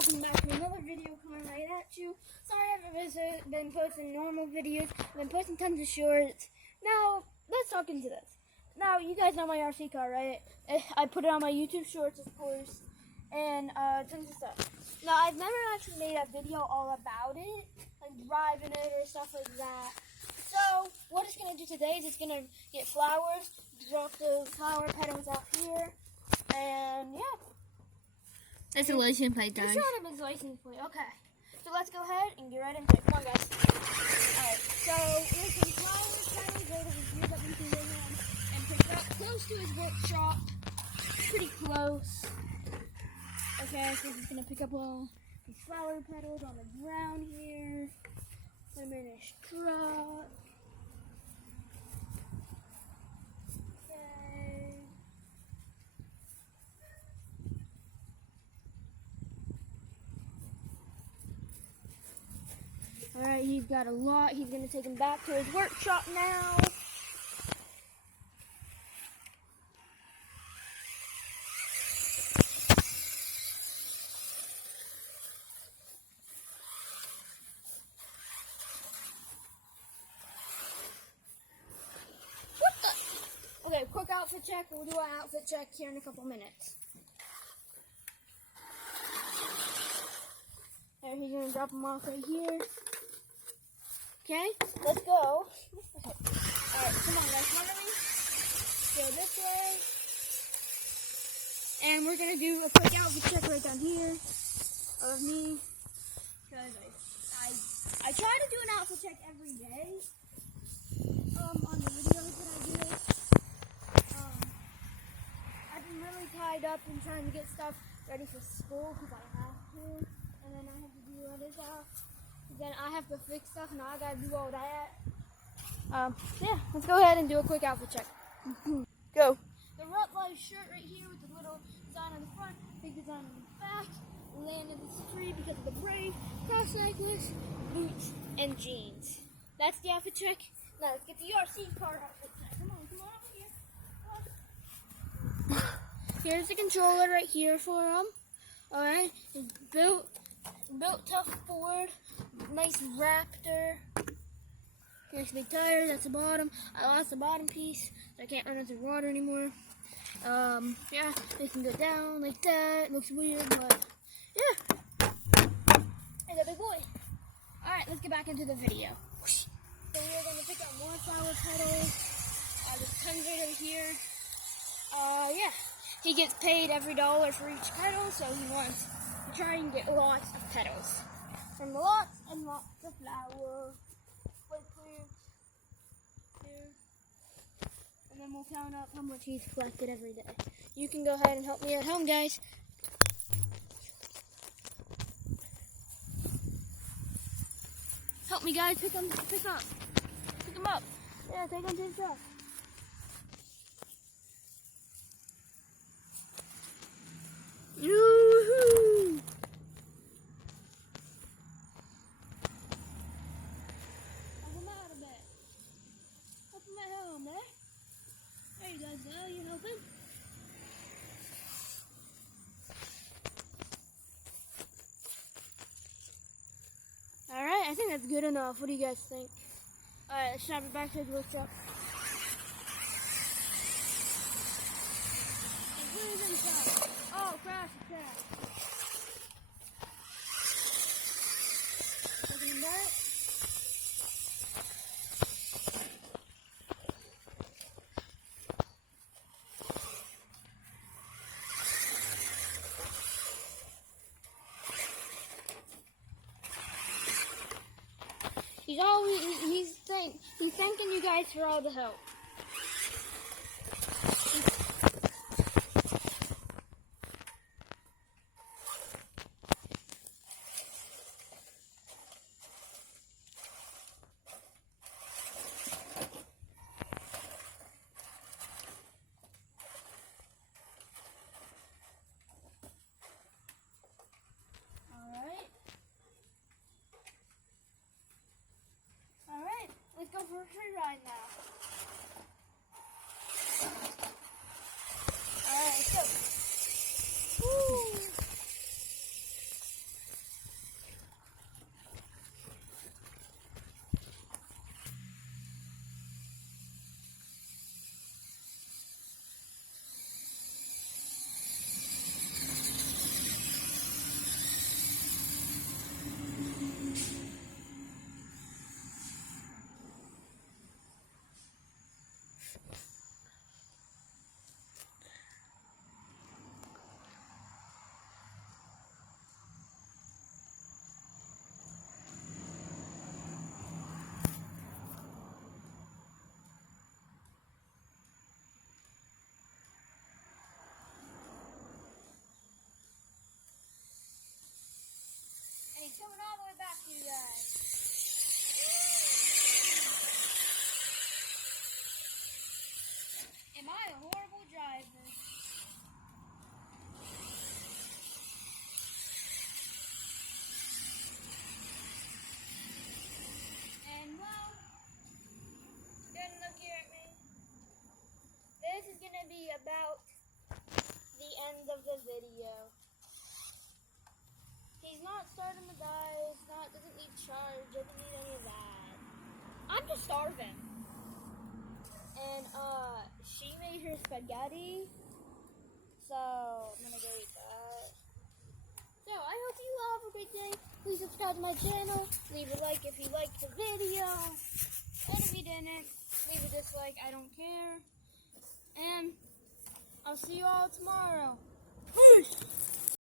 welcome back to another video coming right at you. Sorry I haven't been posting normal videos. I've been posting tons of shorts. Now, let's talk into this. Now, you guys know my RC car, right? I put it on my YouTube shorts, of course, and tons of stuff. Now, I've never actually made a video all about it, like driving it or stuff like that. So, what it's going to do today is it's going to get flowers, drop the flower petals out here, and yeah. That's a license plate, guys. I'm sure of his license plate. Okay. So let's go ahead and get right into it. Come on, guys. Alright, so here's some flowers, petals right over here that we can bring in and pick up close to his workshop. Pretty close. Okay, so he's going to pick up all these flower petals on the ground here. Put them in his truck. Alright, he's got a lot. He's going to take him back to his workshop now. What the? Okay, quick outfit check. We'll do an outfit check here in a couple minutes. There, he's going to drop him off right here. Okay, let's go. Alright, come on guys, follow me. Go this way. And we're going to do a quick outfit check right down here of me. Because I try to do an outfit check every day on the videos that I do. I've been really tied up in trying to get stuff ready for school because I have to. And then I have to do other stuff. Then I have to fix stuff, and I gotta do all that. Yeah, let's go ahead and do a quick outfit check. Go. The Rut Life shirt right here with the little design on the front, big design on the back, land in the tree because of the brave, cross necklace, boots, and jeans. That's the outfit check. Now let's get the RC car outfit check. Come on over here. Here's the controller right here for him. Alright, it's built tough Ford. Nice Raptor. Here's the tire, that's the bottom. I lost the bottom piece, so I can't run into water anymore. Yeah, they can go down like that. It looks weird, but yeah. Here's a big boy. Alright, let's get back into the video. So we're going to pick up more flower petals. There's tons right over here. Yeah. He gets paid every dollar for each petal, so he wants to try and get lots of petals. From lots and lots of flowers. White plants. Here. And then we'll count up how much he's collected every day. You can go ahead and help me at home, guys. Help me, guys. Pick them up. Yeah, take them to the truck. Yoo-hoo! Help him out a bit. Help him at home, there. There you guys go. You helping? Alright, I think that's good enough. What do you guys think? Alright, let's shop it back to the workshop. Who's inside? Oh, crash. Taking him back. He's thanking you guys for all the help. Let's go for a free ride now. Alright, let's go. Woo. coming all the way back to you guys. Am I a horrible driver? And well, don't look here at me. This is gonna be about the end of the video. He's not starting to die, doesn't need charge, doesn't need any of that. I'm just starving. And she made her spaghetti. So I'm gonna go eat that. So I hope you all have a great day. Please subscribe to my channel. Leave a like if you liked the video. And if you didn't, leave a dislike. I don't care. And I'll see you all tomorrow. Peace!